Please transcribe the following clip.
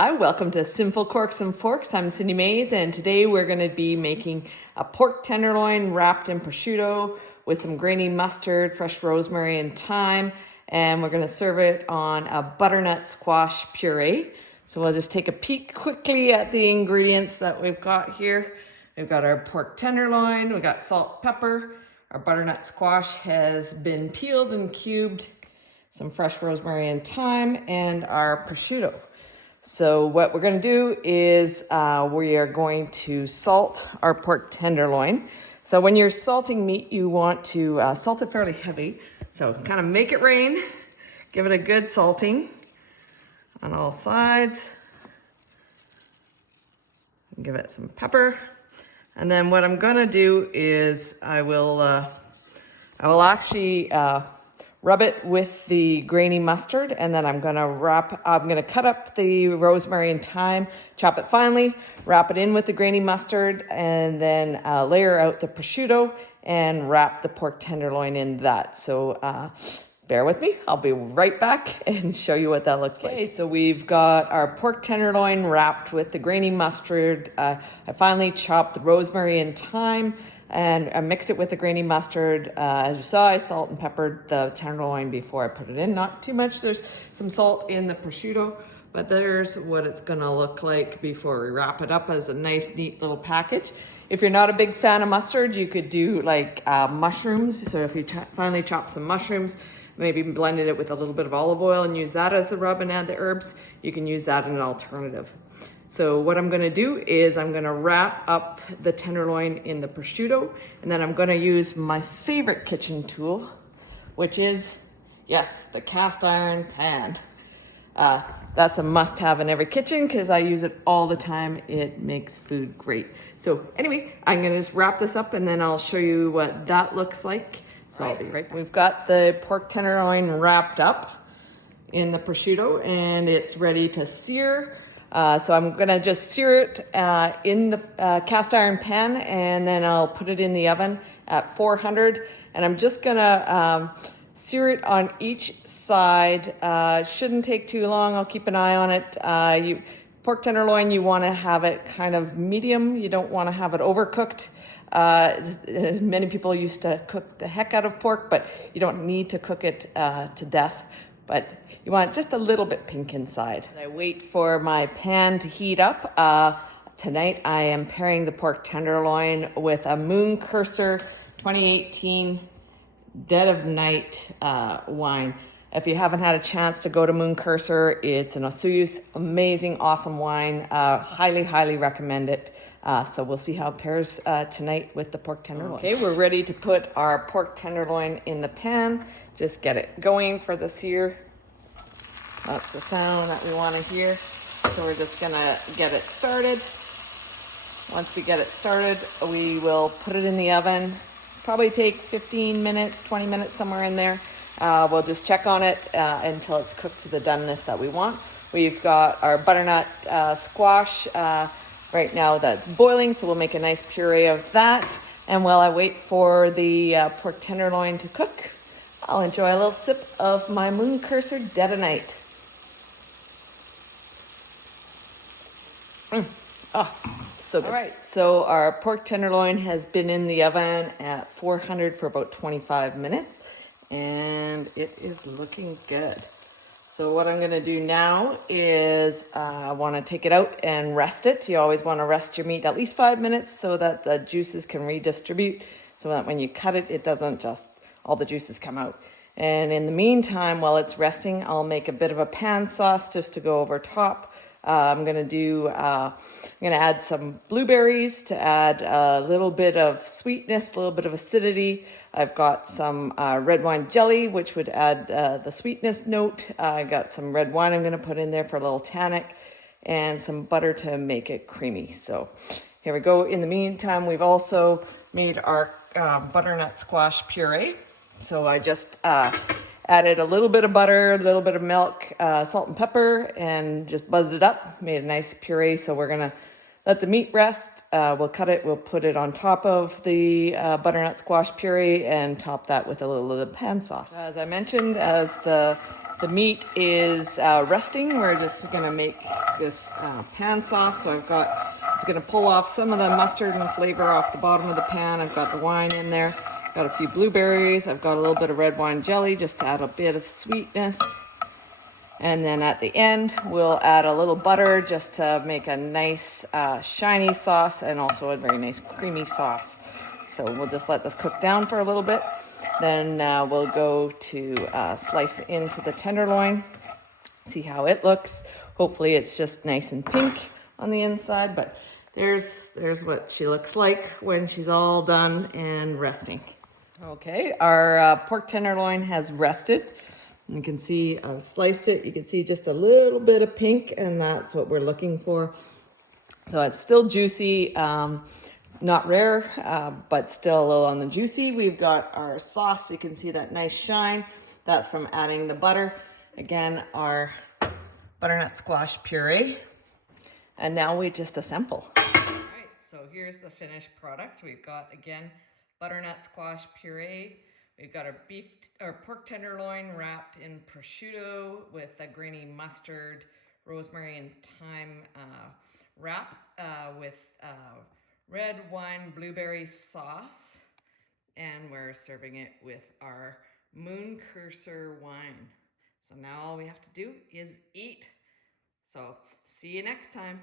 Hi, welcome to Sinful Corks and Forks. I'm Cindy Mays, and today we're going to be making a pork tenderloin wrapped in prosciutto with some grainy mustard, fresh rosemary, and thyme. And we're going to serve it on a butternut squash puree. So we'll just take a peek quickly at the ingredients that we've got here. We've got our pork tenderloin, we've got salt, pepper. Our butternut squash has been peeled and cubed, some fresh rosemary and thyme, and our prosciutto. So what we're going to do is we are going to salt our pork tenderloin. So when you're salting meat, you want to salt it fairly heavy. So kind of make it rain, give it a good salting on all sides. Give it some pepper. And then what I'm going to do is I will actually rub it with the grainy mustard, and then I'm gonna cut up the rosemary and thyme, chop it finely, wrap it in with the grainy mustard, and then layer out the prosciutto and wrap the pork tenderloin in that. So bear with me, I'll be right back and show you what that looks like. Okay, so we've got our pork tenderloin wrapped with the grainy mustard. I finally chopped the rosemary and thyme, and I mix it with the grainy mustard. As you saw, I salt and peppered the tenderloin before I put it in. Not too much. There's some salt in the prosciutto, but there's what it's gonna look like before we wrap it up as a nice, neat little package. If you're not a big fan of mustard, you could do like mushrooms. So if you finally chop some mushrooms, maybe blended it with a little bit of olive oil and use that as the rub and add the herbs, you can use that in an alternative. So what I'm gonna do is I'm gonna wrap up the tenderloin in the prosciutto, and then I'm gonna use my favorite kitchen tool, which is, yes, the cast iron pan. That's a must-have in every kitchen because I use it all the time. It makes food great. So anyway, I'm gonna just wrap this up and then I'll show you what that looks like. So I'll be right back. We've got the pork tenderloin wrapped up in the prosciutto and it's ready to sear. So I'm gonna just sear it in the cast iron pan, and then I'll put it in the oven at 400, and I'm just gonna sear it on each side. Shouldn't take too long. I'll keep an eye on it. Pork tenderloin, you want to have it kind of medium. You don't want to have it overcooked. Many people used to cook the heck out of pork, but you don't need to cook it to death. But you want just a little bit pink inside. I wait for my pan to heat up. Tonight I am pairing the pork tenderloin with a Moon Curser 2018 Dead of Night wine. If you haven't had a chance to go to Moon Curser, it's an Osoyoos, amazing, awesome wine. Highly, highly recommend it. So we'll see how it pairs tonight with the pork tenderloin. Okay, we're ready to put our pork tenderloin in the pan. Just get it going for the sear. That's the sound that we want to hear. So we're just gonna get it started. Once we get it started, we will put it in the oven. Probably take 15 minutes, 20 minutes, somewhere in there. We'll just check on it until it's cooked to the doneness that we want. We've got our butternut squash right now that's boiling, so we'll make a nice puree of that. And while I wait for the pork tenderloin to cook, I'll enjoy a little sip of my Moon Curser Dead of Night. Oh, so good. All right, so our pork tenderloin has been in the oven at 400 for about 25 minutes, and it is looking good. So what I'm gonna do now is I wanna take it out and rest it. You always wanna rest your meat at least 5 minutes so that the juices can redistribute, so that when you cut it, it doesn't just all the juices come out. And in the meantime, while it's resting, I'll make a bit of a pan sauce just to go over top. I'm gonna add some blueberries to add a little bit of sweetness, a little bit of acidity. I've got some red wine jelly, which would add the sweetness note. I got some red wine I'm gonna put in there for a little tannic, and some butter to make it creamy. So here we go. In the meantime, we've also made our butternut squash puree. So I just added a little bit of butter, a little bit of milk, salt and pepper, and just buzzed it up, made a nice puree. So we're gonna let the meat rest. We'll cut it, we'll put it on top of the butternut squash puree and top that with a little of the pan sauce. As I mentioned, as the The meat is resting. We're just gonna make this pan sauce. So it's gonna pull off some of the mustard and flavor off the bottom of the pan. I've got the wine in there. Got a few blueberries. I've got a little bit of red wine jelly just to add a bit of sweetness. And then at the end, we'll add a little butter just to make a nice shiny sauce and also a very nice creamy sauce. So we'll just let this cook down for a little bit. Then we'll go to slice into the tenderloin, see how it looks. Hopefully it's just nice and pink on the inside, but there's what she looks like when she's all done and resting. Okay, our pork tenderloin has rested. You can see I've sliced it. You can see just a little bit of pink, and that's what we're looking for. So it's still juicy, not rare, but still a little on the juicy. We've got our sauce. You can see that nice shine. That's from adding the butter. Again, our butternut squash puree. And now we just assemble. All right, so here's the finished product. We've got, again, butternut squash puree. We've got our pork tenderloin wrapped in prosciutto with a grainy mustard, rosemary and thyme wrap with red wine blueberry sauce. And we're serving it with our moon cursor wine. So now all we have to do is eat. So see you next time.